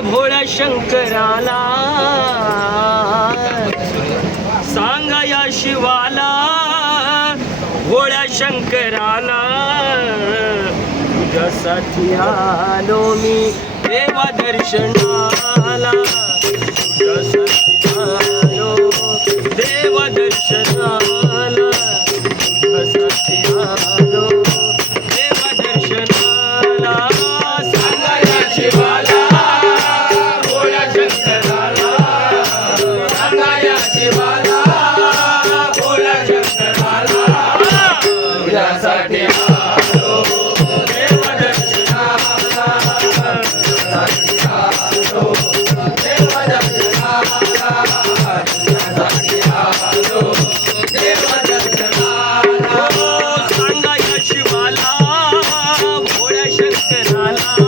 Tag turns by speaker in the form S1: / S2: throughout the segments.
S1: भोळ्या शंकराला. सांगा या शिवाला भोळ्या शंकराला. तुझ्यासाठी आलो मी देवा दर्शनाला शंकराला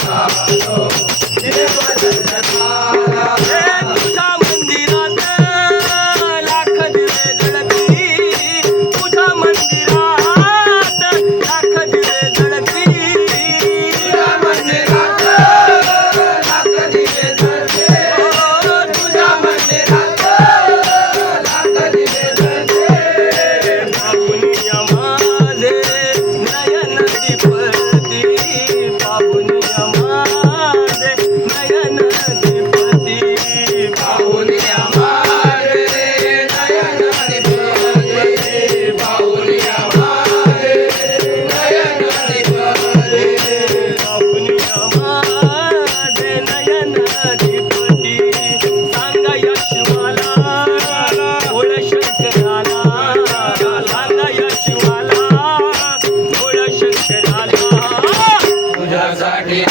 S1: Zagni.